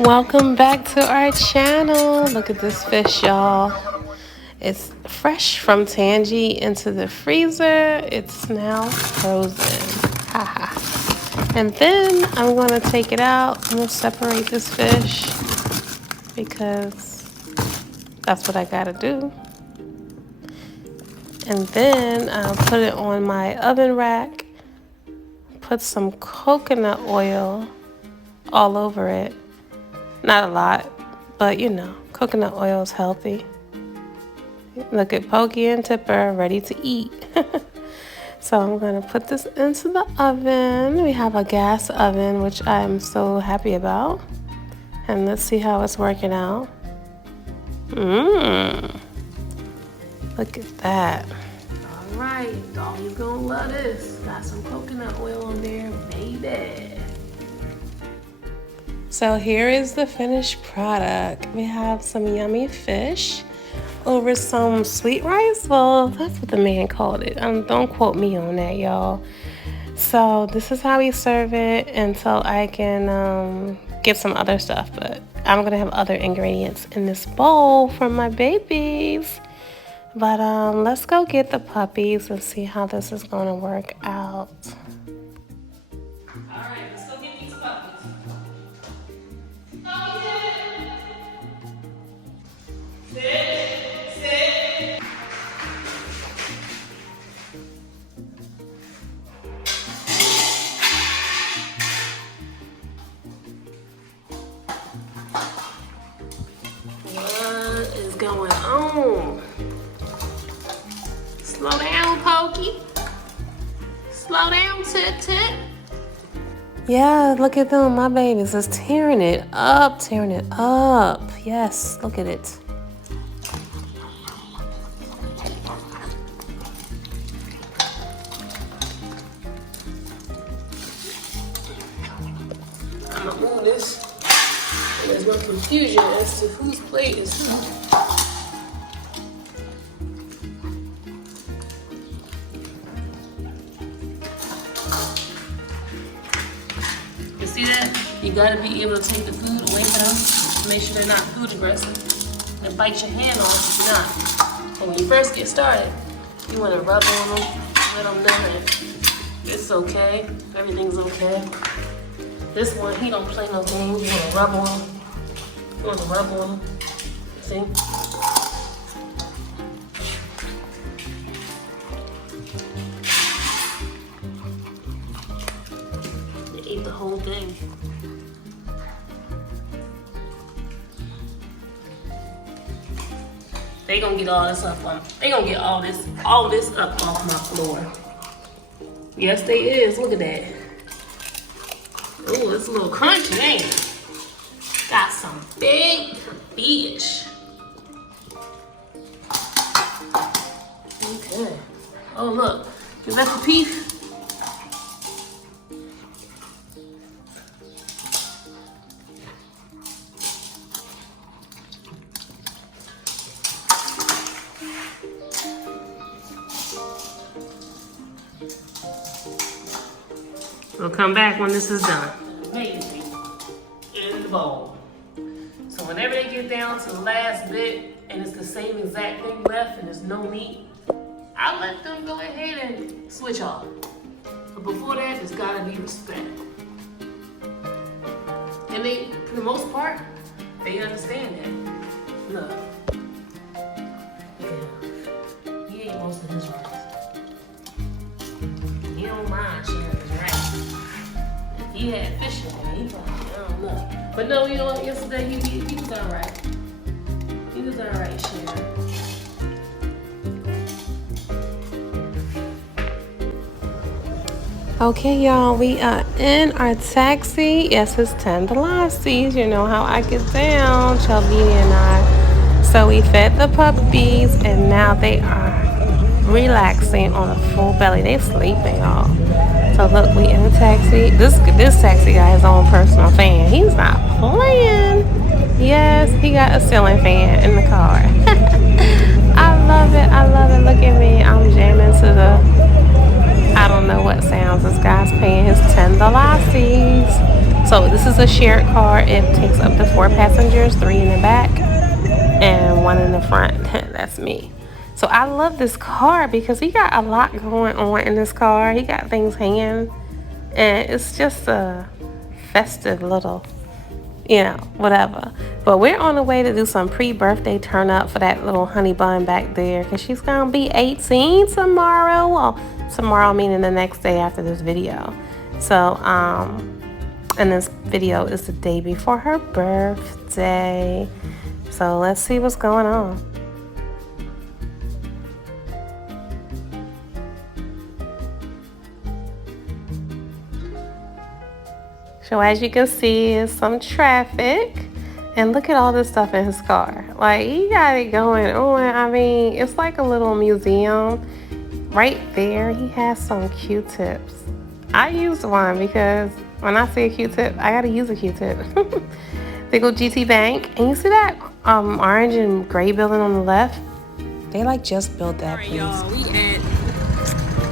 Welcome back to our channel. Look at this fish, y'all. It's fresh from Tangi into the freezer. It's now frozen. Haha. And then I'm going to take it out. I'm going to separate this fish because that's what I got to do. And then I'll put it on my oven rack. Put some coconut oil all over it. Not a lot, but you know, coconut oil is healthy. Look at Pokey and Tipper ready to eat. So I'm going to put this into the oven. We have a gas oven, which I'm so happy about. And let's see how it's working out. Look at that. All right, doggy's gonna love this. Got some coconut oil in there, baby. So here is the finished product. We have some yummy fish over some sweet rice. Well, that's what the man called it. Don't quote me on that, y'all. So this is how we serve it until I can get some other stuff. But I'm gonna have other ingredients in this bowl for my babies. But let's go get the puppies and see how this is gonna work out. What is going on? Slow down, Pokey. Slow down, Tit Tit. Yeah, look at them. My babies is tearing it up, tearing it up. Yes, look at it. I'm gonna move this. There's no confusion as to whose plate is who. You see that? You gotta be able to take the food away from them. Make sure they're not food aggressive. They bite your hand off if you're not. But when you first get started, you wanna rub on them, let them know that it's okay, everything's okay. This one, he don't play no games. You wanna rub on him. You wanna rub on him. See? They ate the whole thing. They gonna get all this up on. They gonna get all this up off my floor. Yes, they is. Look at that. Ooh, it's a little crunchy, ain't it? Got some big fish. Okay. Oh, look. Is that the beef? We'll come back when this is done. Amazing. In the bowl. So whenever they get down to the last bit and it's the same exact thing left and there's no meat, I let them go ahead and switch off. But before that, there's gotta be respect. And they, for the most part, they understand that. Look. Yeah. He ate most of his rice. He don't mind sharing his rice. If he had fish in there, he probably, I don't know. But no, you know what, yesterday he was alright. He was alright sharing. Okay, y'all, we are in our taxi. Yes, it's Tandalassi's. You know how I get down, Chelbeani and I. So we fed the puppies, and now they are relaxing on a full belly. They sleeping, y'all. So look, we in a taxi. This taxi guy has his own personal fan. He's not playing. Yes, he got a ceiling fan in the car. I love it. I love it. Look at me. I'm jamming to the I don't know what sounds this guy's paying his $10. So this is a shared car. It takes up to 4 passengers, 3 in the back and 1 in the front. That's me. So I love this car because he got a lot going on in this car. He got things hanging, and it's just a festive little, you know, whatever. But we're on the way to do some pre-birthday turn up for that little honey bun back there, because she's gonna be 18 tomorrow. Well, tomorrow meaning the next day after this video. So and this video is the day before her birthday. So let's see what's going on. So as you can see, is some traffic, and look at all this stuff in his car. Like, he got it going on. I mean, it's like a little museum. Right there, he has some Q-tips. I used one because when I see a Q-tip, I gotta use a Q-tip. They go GT Bank, and you see that orange and gray building on the left? They like just built that place. All right, y'all, we at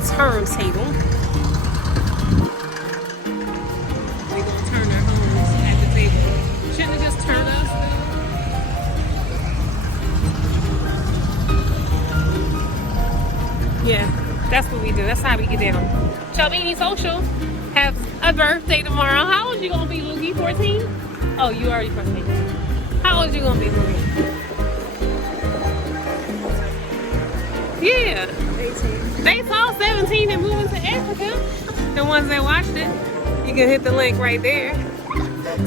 turntable. Shouldn't have just turned us through. Yeah, that's what we do. That's how we get down. Chelbeani Social has a birthday tomorrow. How old you gonna be, Lugie? 14? Oh, you already 14. How old you gonna be, Lugie? Yeah. 18. They saw 17 and moving to Africa. The ones that watched it. You can hit the link right there.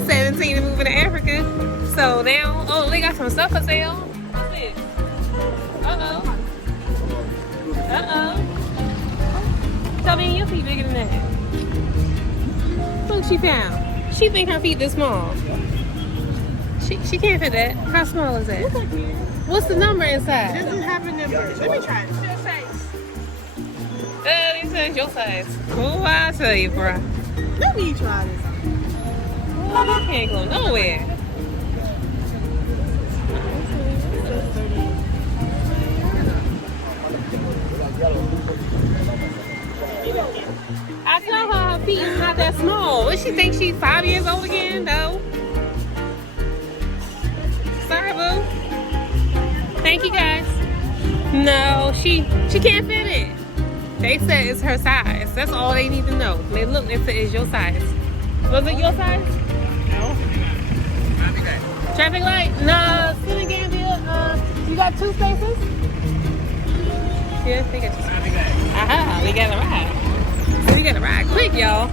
17 and moving to Africa. So now, oh, they got some stuff for sale. What's this? Uh-oh. Uh-oh. Tell me your feet bigger than that. Look, she found. She think her feet this small. She can't fit that. How small is that? What's the number inside? It doesn't have a number. Let me try it. It's your size. It says your size. Oh, I tell you, bro. Let me try this. Oh, that can't go nowhere. I tell her her feet is not that small. What she think she's 5 years old again, though? Sorry, boo. Thank you, guys. No, she can't fit it. They said it's her size. That's all they need to know. They look, they said it's your size. Was it your size? No. Traffic light? No. Still in Gambia. You got 2 spaces? Yeah, they got 2 spaces. Aha, we got a ride. So we got to ride quick, y'all.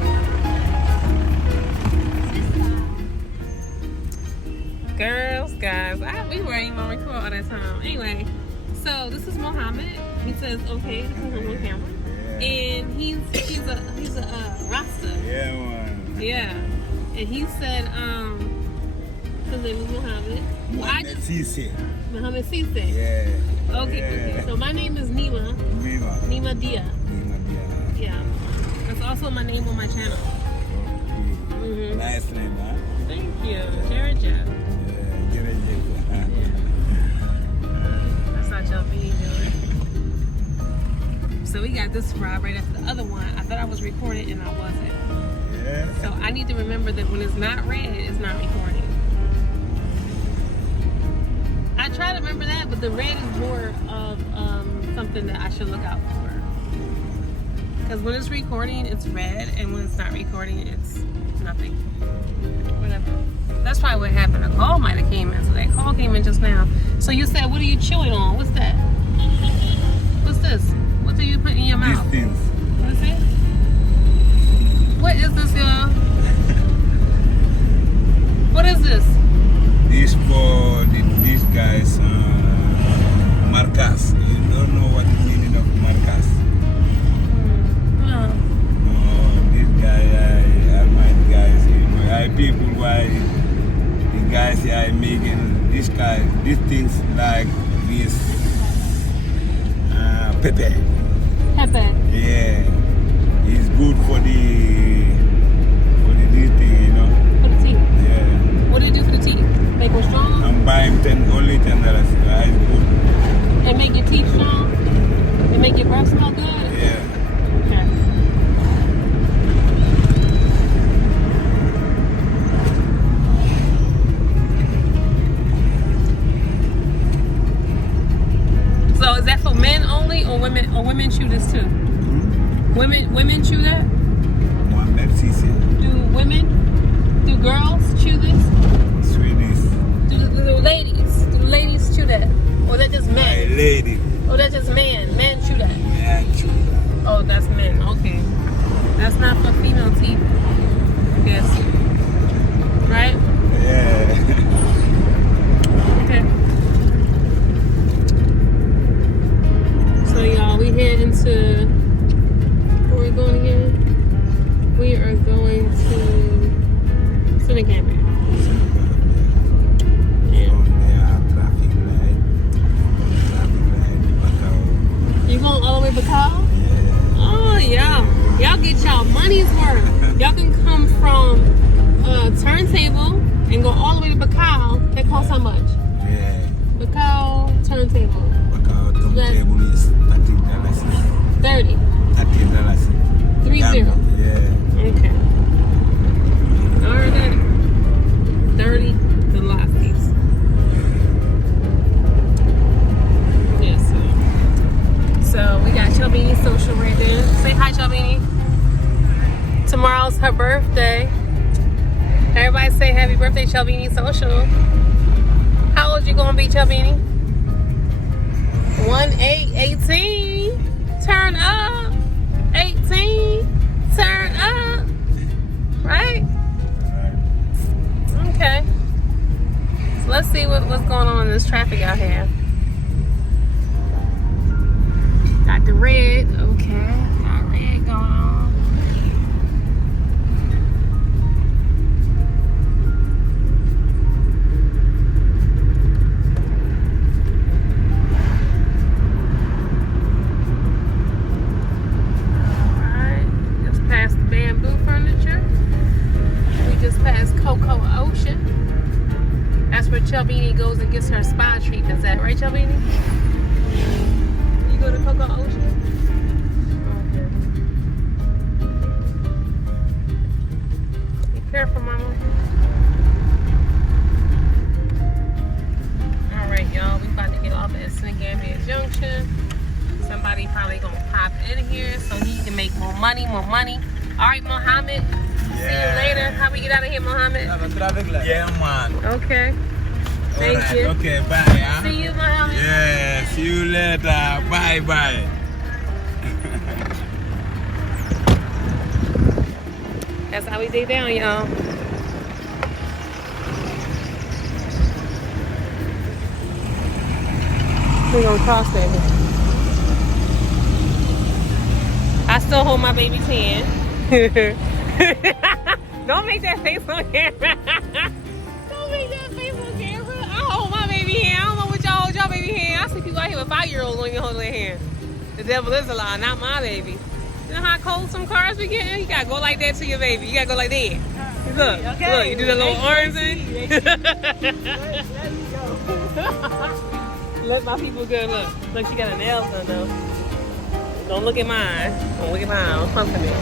Girls, guys, we weren't even on record all that time. Anyway, so this is Mohammed. He says, okay, this is him on camera. And he's a Rasta. Yeah, man. Yeah. And he said, his name is Mohammed. Mohammed Sisi. Mohammed Sisi. Yeah. Okay, yeah. okay. So my name is Nima. Nima Dia. Nima Dia. Yeah. That's also my name on my channel. Okay. Nice name, huh? Thank you. Jared. Yeah, Jared. That's not Chelbeani doing. So we got this ride right after the other one. I thought I was recording and I wasn't. Yeah. So I need to remember that when it's not red, it's not recording. I try to remember that, but the red is more of something that I should look out for. Because when it's recording, it's red, and when it's not recording, it's nothing. Whatever. That's probably what happened. A call might have came in. So that call came in just now. So you said, what are you chewing on? What's that? What's this? What do you put in your mouth? These things. What is it? What is this, y'all? What is this? This for these guys, marcas. You don't know what the meaning of marcas. No. This guy, I my guys, you know, people why the guys are making these things like this pepper. Pepper. Yeah, it's good for this thing, you know. For the teeth. Yeah. What do you do for the teeth? Make them strong? I'm buying only $10. It's good. And make your teeth strong? And make your breath smell good? Yeah. Okay. men only or women chew this too? Women chew that? Do girls chew this? Do the ladies chew that? Or that just men? Lady. Oh, that's just men. Men chew that. Yeah, chew that. Oh, that's men. Okay. That's not for female teeth. I guess. Right? Yeah. Okay. So y'all, we head into where we going again? We are going to Gambia. You going all the way to Bacau? Oh, y'all get y'all money's worth. Y'all can come from Turntable and go all the way to Bacau. That costs how much? Yeah. Bacau Turntable. Bacau Turntable is $30. 30. $30. 30. Yeah. Okay. Alright, Daddy. 30 the losties. Yes, so we got Chelbeani social right there. Say hi, Chelbeani. Tomorrow's her birthday. Everybody say happy birthday, Chelbeani social. How old you gonna be, Chelbeani? 18. Turn up. 18. Turn up. Right? Okay. So let's see what's going on in this traffic out here. Got the red. Okay. Got red going on. Alright. Just past the bamboo furniture. We just passed Cocoa Ocean. That's where Chelbeani goes and gets her spa treatments at, right, Chelbeani? You go to Cocoa Ocean? Okay. Be careful, Mama. Alright, y'all. We about to get off at Gambia Junction. Somebody probably gonna pop in here so he can make more money. Alright, Mohammed. See you later. How we get out of here, Mohammed? Yeah, man. Okay. Thank Alright, you. Okay, bye. Huh? See you, Mohammed. Yeah, see you later. Bye. That's how we dig down, y'all. We're gonna cross that. I still hold my baby's hand. Don't make that face on camera. Don't make that face on camera. I hold my baby hand. I don't know what y'all hold y'all baby hand. I see people out here with 5-year-olds on your hold their hand. The devil is a lie, not my baby. You know how cold some cars be getting? You gotta go like that to your baby. You gotta go like that. Look, okay. Look, you do the little arms thing. Let my people go. Look, she got her nails done though. Don't look at mine. Don't look at mine. I'm pumping it.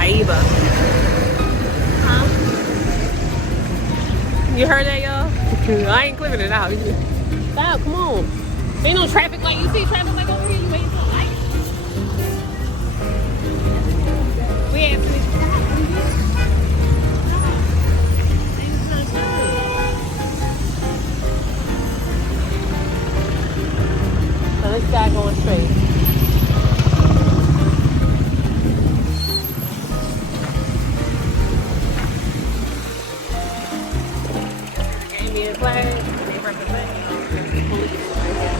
Aiba. Huh? You heard that, y'all? I ain't clipping it out. Stop, come on. Ain't no traffic light. You see traffic light over here? You waiting for a light? We ain't finished. So this guy going straight. Gambian flag. They represent the police right here.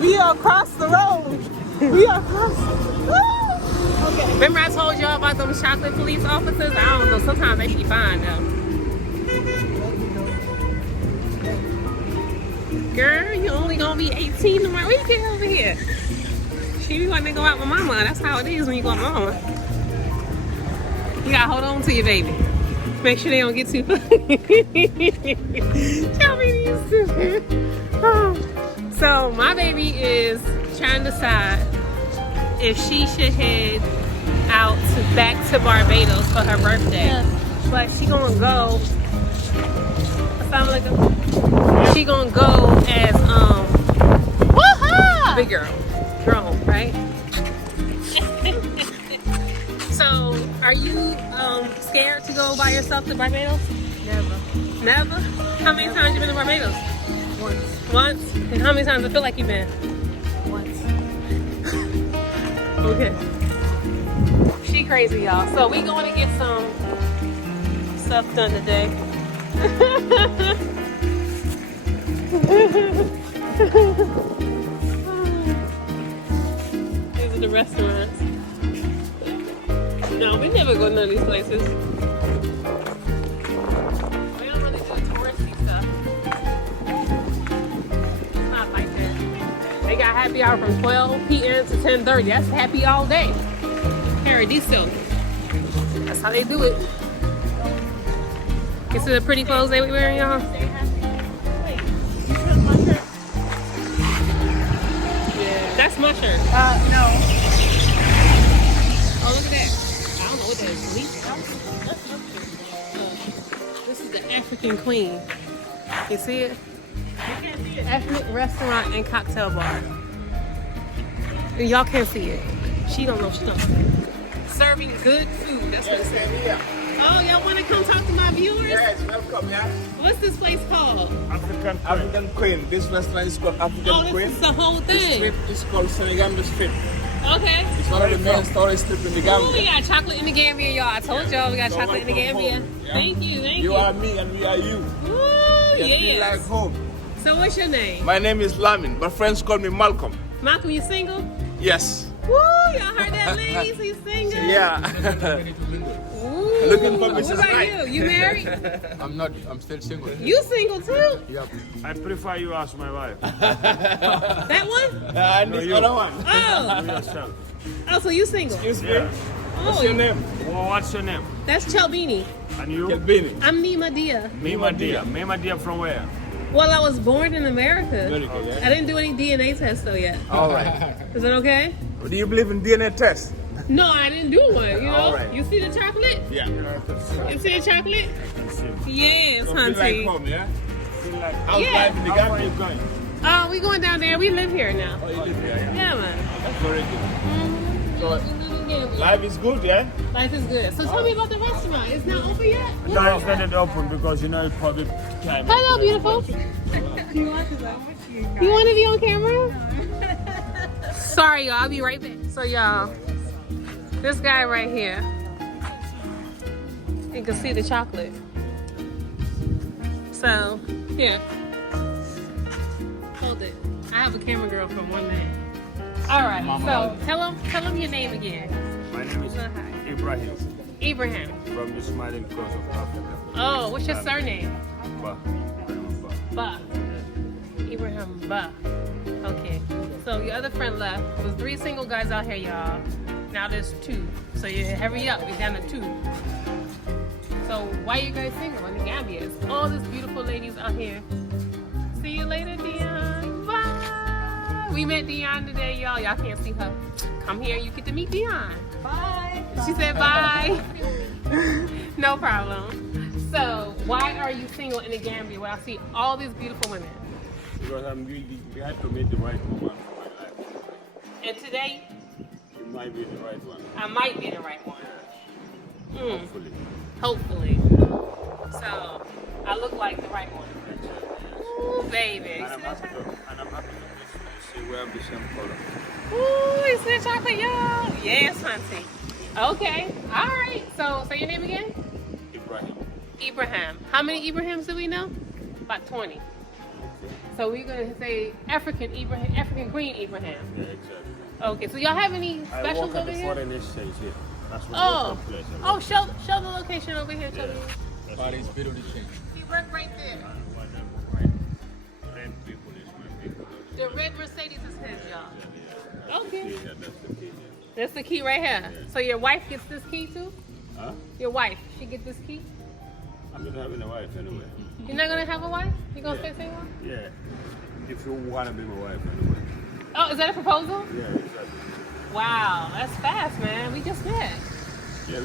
We are across the road. We are across. Okay. Remember I told y'all about them chocolate police officers? I don't know. Sometimes they be fine though. Girl, you only gonna be 18 tomorrow. Where you get over here? She be wanting to go out with mama. That's how it is when you go out with mama. You gotta hold on to your baby. Make sure they don't get too close. Tell me these two. So my baby is trying to decide if she should head out back to Barbados for her birthday. Yes. But she gonna go. Assalamualaikum. She gonna go as big girl, drone, right? So, are you scared to go by yourself to Barbados? Never. Never? How many times you been to Barbados? Once. Once? And how many times I feel like you've been? Once. Okay. She crazy, y'all. So we going to get some stuff done today. These are the restaurants. No, we never go to none of these places. We don't really do touristy stuff. It's not like that. They got happy hour from 12 p.m. to 10:30. That's happy all day. Paradiso. That's how they do it. You see the pretty clothes they be wearing, y'all? Yeah, that's my shirt. No. Oh, look at that. I don't know what that is. This is the African Queen. You see it? Ethnic restaurant and cocktail bar. And y'all can't see it. She don't know. She don't. Serving good food. That's what it says. Oh, y'all want to come talk to my viewers? Yes, welcome, yeah. What's this place called? African Queen. This restaurant is called African Oh, Queen. this is the whole This thing. strip is called Senegambia Strip. Okay. It's one of the main tourist strip in the Ooh, Gambia. we got chocolate in the Gambia, y'all. I told y'all we got So chocolate in the welcome Gambia. home. Yeah. Thank you, thank you. You are me and we are you. Ooh, Yeah, feel yes. like home. So what's your name? My name is Lamin, but friends call me Malcolm. Malcolm, you single? Yes. Woo, y'all heard that, ladies? He's single? Yeah. Ooh. Looking for What Mrs. about Right. you? You married? I'm not. I'm still single. You single too? Yep. I prefer you ask my wife. That one? And this you. other one. Oh, Yourself. oh, so you single? Excuse me. Yeah. What's your Oh, name? Well, what's your name? that's Chelbeani. And you? Chelbeani. I'm Nima Dia. Mima Dia. Mima Dia from where? Well, I was born in America. Very good, yeah. I didn't do any DNA tests though yet. All right. Is that okay? Do you believe in DNA test? No, I didn't do one. You know, All right. you see the chocolate? Yeah. You see the chocolate? Yes, So feel like hunty. home, yeah? Feel like, How's Yeah. life in the how far Gambia? you going? Oh, we going down there. We live here now. Oh, you live here, yeah? Yeah, man. That's very good. So, We live in Gambia. life is good, yeah? Life is good. So tell me about the restaurant. It's not open yet? No, it's not yet open because you know it's public time. Hello, beautiful. You want to be on camera? Sorry, y'all. I'll be right back. So, y'all, this guy right here, you can see the chocolate. So, here. Hold it. I have a camera girl from one man. All right. So, tell him your name again. My name is Say hi. Ibrahim Ibrahim. from the Smiling Coast of Africa. Oh, what's your surname? Ba. Ba. Ibrahim Ba. Okay. So your other friend left. There was 3 single guys out here, y'all. Now there's 2. So you hurry up. We're down to 2. So why you guys single in the Gambia? It's all these beautiful ladies out here. See you later, Dion. Bye. We met Dion today, y'all. Y'all can't see her. Come here. You get to meet Dion. Bye. She said bye. No problem. So why are you single in the Gambia where I see all these beautiful women? Because I'm really, we had to meet the right woman for my life. And today, It might be the right one. I might be the right one. Hopefully. Hopefully. So, I look like the right one. Ooh, baby. And I'm happy to see we have the same color. Ooh, you see the chocolate, y'all? Yes, hunty. Okay. All right. So, say your name again? Ibrahim. Ibrahim. How many Ibrahims do we know? About 20. So, we're going to say African Ibrahim, African Queen Ibrahim. Yeah, exactly. Okay. So, y'all have any I specials work at over the here? foreign exchange here. That's my Oh. working place. Oh, show the location over here. Show me. But it's beautiful change. He worked right there. Red people is my people. The red Mercedes is his, y'all. Okay. Yeah, that's the key. That's the key right here. So your wife gets this key too? Huh? Your wife, she get this key? I'm not having a wife anyway. You're not gonna have a wife? You gonna stay single? Yeah. If you want to be my wife anyway. Oh, is that a proposal? Yeah, exactly. Wow, that's fast, man. We just met. Yeah,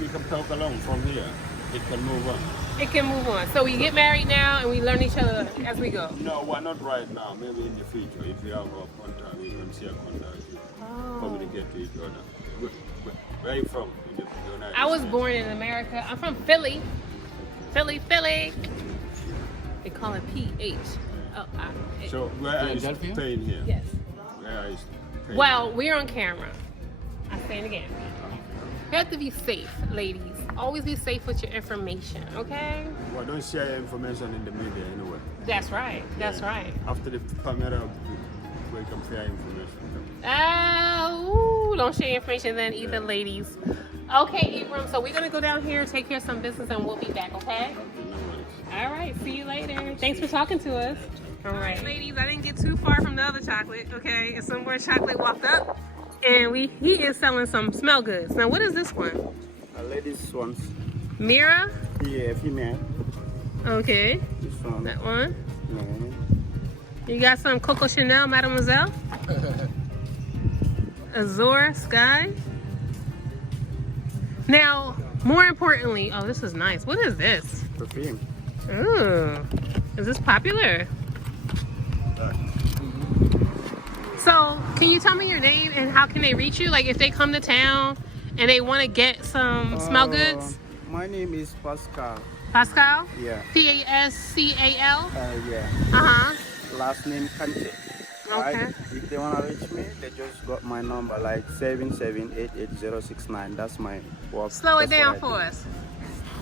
we can talk along from here. It can move on. It can move on. So we get married now and we learn each other as we go. No, well, not right now. Maybe in the future, if we have a contact, we can share contact. Communicate to each other. Where are you from? In the United I was States? born in America. I'm from Philly. Philly. They call it PH. Oh, So where are you Philadelphia? staying here? yes. Where are you staying? Well, we're on camera. I'm saying again. You have to be safe, ladies. Always be safe with your information, okay? Well, don't share your information in the media anyway. That's right. That's right. After the camera, we can share information. Don't share information then either, ladies. Okay, Abram, so we're going to go down here, take care of some business, and we'll be back, okay? All right, see you later. Thanks for talking to us. All right. Ladies, I didn't get too far from the other chocolate, okay? And some more chocolate walked up, and he is selling some smell goods. Now, what is this one? Ladies ones. Mira? Yeah, female. Okay. This one. That one. Yeah. You got some Coco Chanel, Mademoiselle? Azure Sky? Now, more importantly, oh, this is nice. What is this? Perfume. Ooh. Is this popular? So, can you tell me your name and how can they reach you? Like, if they come to town and they want to get some smell goods? My name is Pascal. Pascal? Yeah. Pascal? Yeah. Uh-huh. Last name Kante. Okay. Right? If they want to reach me, they just got my number, like 7788069. That's my work. Slow it That's down what for I us.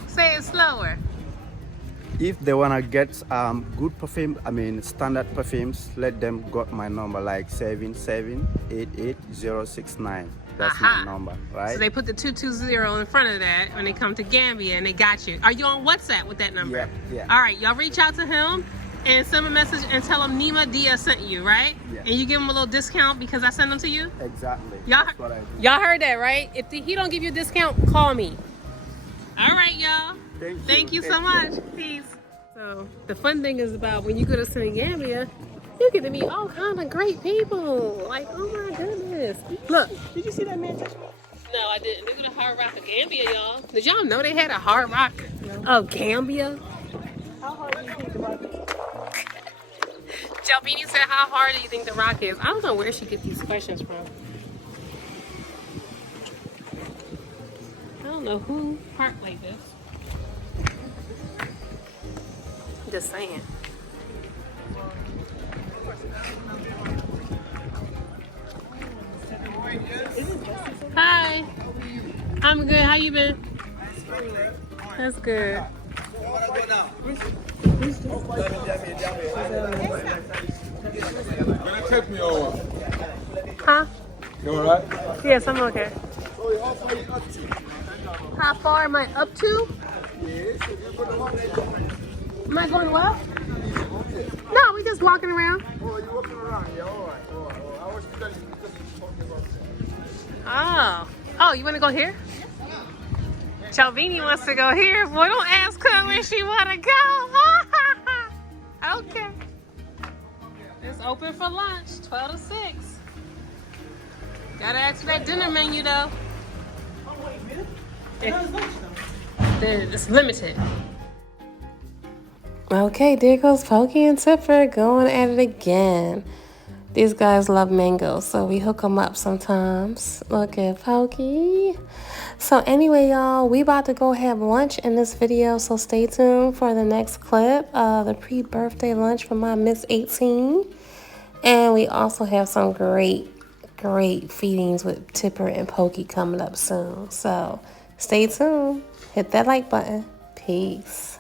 Say it slower. do. If they want to get good perfume, standard perfumes, let them got my number, like 7788069. That's Aha. my number, right? So they put the 220 in front of that when they come to Gambia and they got you. Are you on WhatsApp with that number? Yeah. All right, y'all reach out to him and send him a message and tell him Nima Dia sent you, right? Yeah. And you give him a little discount because I sent them to you? Exactly. Y'all, That's what I do. y'all heard that, right? If he don't give you a discount, call me. All right, y'all. Thank you so much. Peace. So the fun thing is about when you go to Gambia, you get to meet all kinds of great people. Like, oh my goodness. Look. Did you see that man touch me? No, I didn't. They go to Hard Rock of Gambia, y'all. Did y'all know they had a Hard Rock of Gambia? How hard do you think the rock is? Chelbeani said, how hard do you think the rock is? I don't know where she gets these questions from. I don't know who park like this. Just saying. Hi. I'm good. How you been? That's good. Gonna take me over. Huh? You alright? Yes, I'm okay. How far am I up to? Am I going left? No, we just walking around. Oh, you're walking around. Yeah, all right. I was telling you because you're talking about. Oh, you want to go here? Chelbeani wants to go here. Boy, don't ask her where she want to go. Okay. It's open for lunch, 12 to 6. Gotta ask for that dinner menu, though. It's limited. Okay, there goes Pokey and Tipper going at it again. These guys love mango, so we hook them up sometimes. Look at Pokey. So anyway, y'all, we about to go have lunch in this video, so stay tuned for the next clip, the pre-birthday lunch for my Miss 18. And we also have some great feedings with Tipper and Pokey coming up soon. So stay tuned. Hit that like button. Peace.